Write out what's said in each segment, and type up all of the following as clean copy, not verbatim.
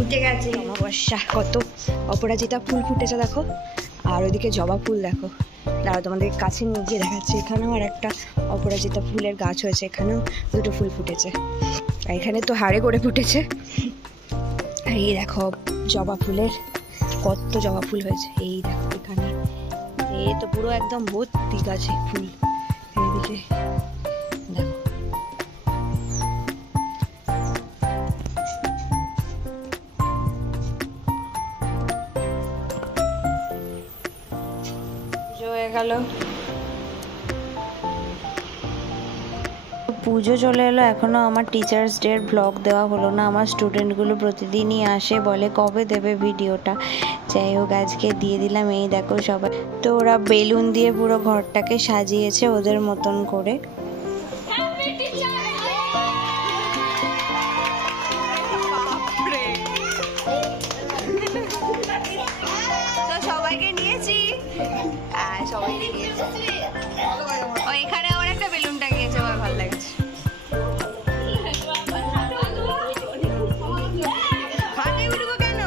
ফুটে গেছে অমাবস্যা, কত অপরাজিতা ফুল ফুটেছে দেখো, আর ওইদিকে জবা ফুল দেখো। দাঁড়াও তোমাদের কাছে নিয়ে গিয়ে দেখাচ্ছি। এখানেও আর একটা অপরাজিতা ফুলের গাছ হয়েছে, এখানেও দুটো ফুল ফুটেছে, আর এখানে তো হাড়ে করে ফুটেছে। আর এই দেখো জবা ফুলের কত জবা ফুল হয়েছে, এই দেখো এখানে, এই তো পুরো একদম ভর্তি গাছে ফুল। এইদিকে দেখো হয়ে গেল, পুজো চলে এলো, এখনো আমার টিচার্স ডে এর ব্লগ দেওয়া হলো না। আমার স্টুডেন্টগুলো প্রতিদিনই আসে, বলে কবে দেবে ভিডিওটা। যাই হোক আজকে দিয়ে দিলাম। এই দেখো সবাই, তো ওরা বেলুন দিয়ে পুরো ঘরটাকে সাজিয়েছে ওদের মতন করে। সবাইকে নিয়েছি, সবাইকে নিয়েছি। এখানে আমার একটা বেলুন টাঙিয়েছে, আমার ভালো লাগছে। হাতে উঠবো কেন?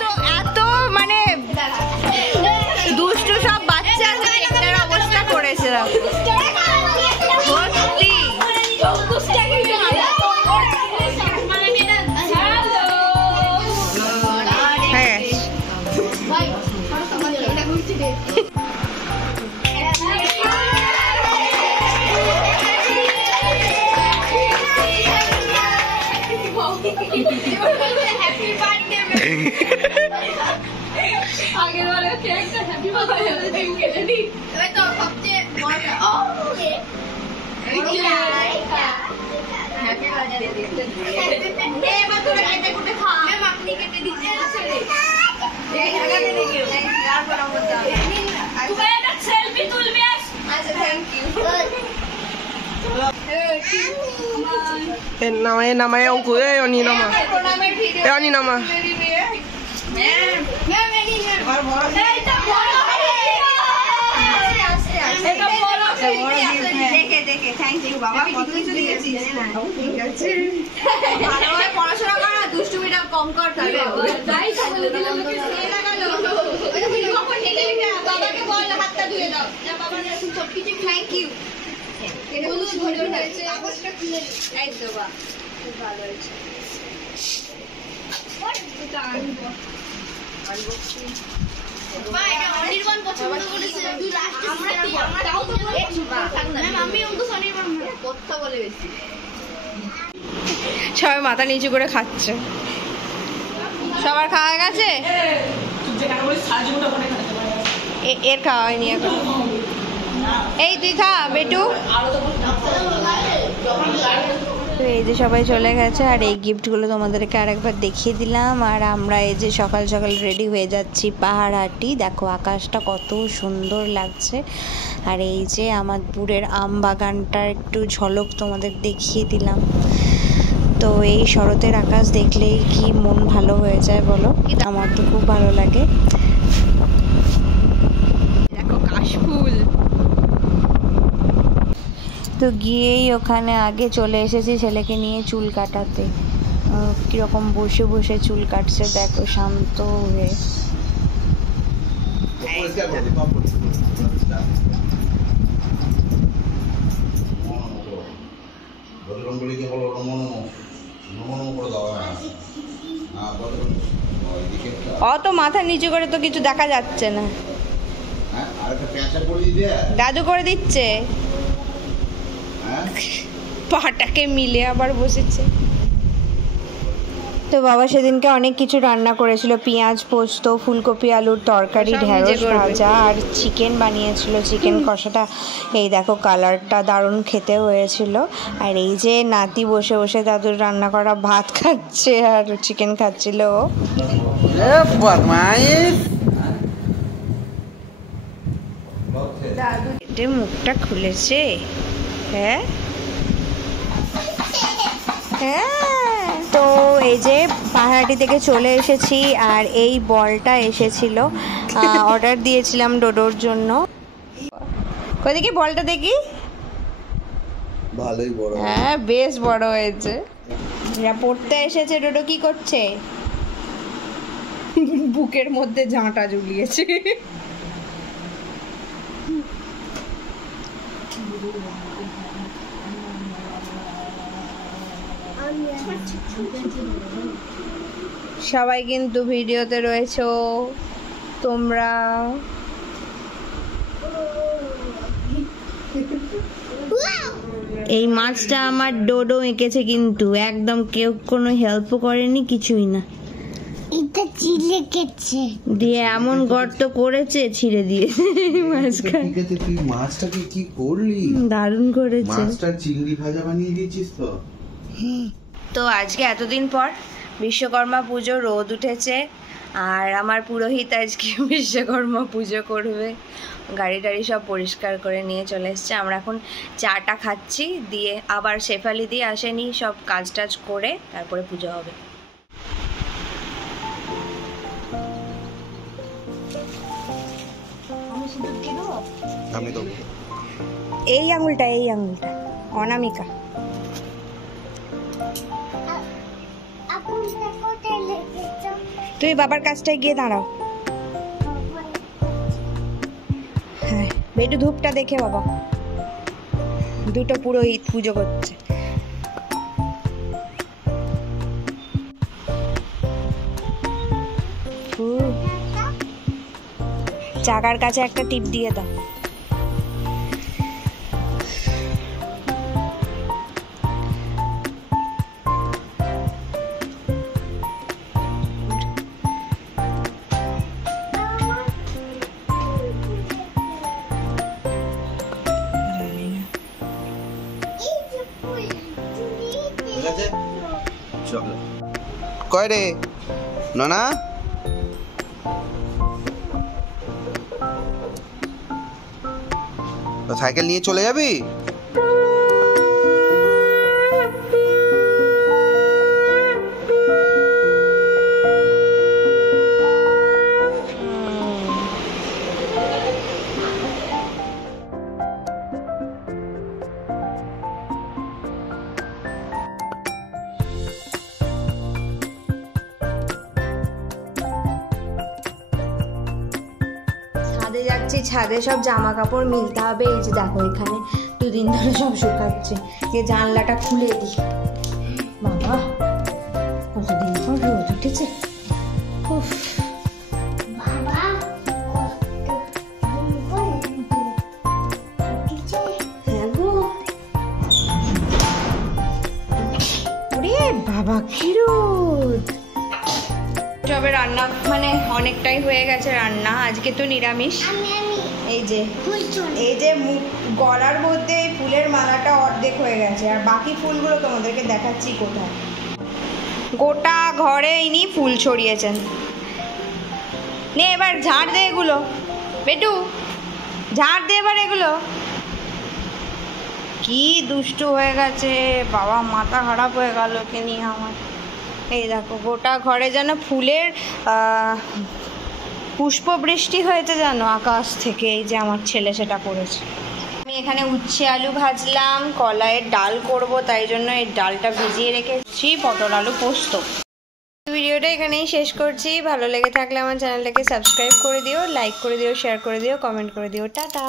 তো এত মানে দুষ্টু সব বাচ্চা কেকটার অবস্থা করেছে। আগের বারে কেকটা হ্যাপি বার্থডে দিন কেটে দি, এবার তো সবচেয়ে বড়টা হ্যাপি বার্থডে দিতে দে। এবার তোরা কেটে কুটে খা, আমি আপনি কেটে দিতে আছে রে। এই জায়গাতে দেখো আর বড় মজা হবে। তুমি একটা সেলফি তুলবে। আচ্ছা থ্যাংক ইউ। নামায় অঙ্কু এই অনি নামা, এই অনি নামা। পড়াশোনা করা দুষ্টুমিটা কম কর, বাবাকে বল হাতটা ধুয়ে দাও। সবকিছু থ্যাংক ইউ। সবাই মাথা নিচু করে খাচ্ছে, সবার খাওয়া গেছে, এর খাওয়া হয়নি এখন। এই তুই খা বেটু। তো এই যে সবাই চলে গেছে, আর এই গিফটগুলো তোমাদেরকে আরেকবার দেখিয়ে দিলাম। আর আমরা এই যে সকাল সকাল রেডি হয়ে যাচ্ছি পাহাড়হাটি। দেখো আকাশটা কত সুন্দর লাগছে, আর এই যে আমার পুরের আম বাগানটার একটু ঝলক তোমাদের দেখিয়ে দিলাম। তো এই শরতের আকাশ দেখলেই কি মন ভালো হয়ে যায় বলো, আমার তো খুব ভালো লাগে। দেখো কাশফুল। তো গিয়েই ওখানে আগে চলে এসেছি ছেলেকে নিয়ে চুল কাটাতে। কিরকম বসে বসে চুল কাটছে দেখো, শান্ত হয়ে। অত মাথা নিচু করে তো কিছু দেখা যাচ্ছে না, দাদু করে দিচ্ছে। পাটাকে মিলে আবার বসেছে। তো বাবা সেদিনকে অনেক কিছু রান্না করেছিল, পেঁয়াজ পোস্ত, ফুলকপি আলুর তরকারি, ঢেঁড়স ভাজা, আর চিকেন বানিয়েছিল, চিকেন কষাটা। এই দেখো কালারটা দারুণ খেতে হয়েছিল। আর এই যে নাতি বসে বসে দাদুর রান্না করা ভাত খাচ্ছে আর চিকেন খাচ্ছিল। দাদু মুখটা খুলেছে। হ্যাঁ হ্যাঁ। তো এই যে পাহাড়ি থেকে চলে এসেছি, আর এই বলটা এসেছিল, অর্ডার দিয়েছিলাম ডোডোর জন্য। কই দেখি বলটা দেখি, ভালোই বড়। হ্যাঁ বেশ বড় হয়েছে। এরা পড়তে এসেছে। ডোডো কি করছে? বুকের মধ্যে ঝাঁটা ঝুলিয়েছে। সবাই কিন্তু ভিডিওতে রয়েছো তোমরা। এই মাছটা আমার ডোডো এঁকেছে, কিন্তু একদম কেউ কোনো হেল্পও করেনি, কিছুই না। এটা চিলে কেটে দিয়ে এমন গর্ত করেছে, ছিঁড়ে দিয়েছে মাছখানে। ঠিক আছে, তুই মাছটাকে কি করলি? দারুণ করেছে। মাছটা চিংড়ি ভাজা বানিয়ে দিয়েছিস তো? তো আজকে এতদিন পর বিশ্বকর্মা পুজো, রোদ উঠেছে, আর আমার পুরোহিত আজকে বিশ্বকর্মা পুজো করবে। গাড়ি টাড়ি সব পরিষ্কার করে নিয়ে চলে এসছে। আমরা এখন চাটা খাচ্ছি, দিয়ে আবার শেফালি দিয়ে আসেনি, সব কাজ টাজ করে তারপরে পুজো হবে। আমি তো এই আঙুলটা অনামিকা। তুই বাবার কাছটায় গিয়ে দাঁড়াও। হ্যাঁ, একটু ধূপটা দেখে বাবা। দুটো পুরোহিত পুজো করছে। চাকার কাছে একটা টিপ দিয়ে দাও। কয় রে ননা? সাইকেল নিয়ে চলে যাবি? ছাদে যাচ্ছি, ছাদে সব জামা কাপড় মিলতে হবে। এই যে দেখো, এখানে দুদিন ধরে সব শুকাচ্ছে। যে জানলাটা খুলে দিই। বাবা, কতদিন পর রোদ উঠেছে। উফ, হ্যাঁ গো। ওরে বাবা, কি রোদ। সবে রান্না মানে অনেকটাই হয়ে গেছে রান্না। আজকে তো নিরামিষ। এই যে গলার মধ্যে এই ফুলের মালাটা অর্ধেক হয়ে গেছে, আর বাকি ফুলগুলো তোমাদেরকে দেখাচ্ছি কোথায়। গোটা ঘরে ইনি ফুল ছড়িয়েছেন। নে এবার ঝাড় দে এগুলো, বেটু ঝাড় দে এবার এগুলো। কি দুষ্টু হয়ে গেছে বাবা, মাথা খারাপ হয়ে গেল ওকে নিয়ে আমার। এই দেখো, গোটা ঘরে যেন ফুলের পুষ্প বৃষ্টি হয়েছে যেন আকাশ থেকে। এই যে আমার ছেলে সেটা করেছে। আমি এখানে উচ্ছে আলু ভাজলাম, কলাইয়ের ডাল করব, তাই জন্য এই ডালটা ভিজিয়ে রেখেছি, পটল আলু পোস্ত। ভিডিওটা এখানেই শেষ করছি। ভালো লেগে থাকলে আমার চ্যানেলটাকে সাবস্ক্রাইব করে দিও, লাইক করে দিও, শেয়ার করে দিও, কমেন্ট করে দিও। টাটা।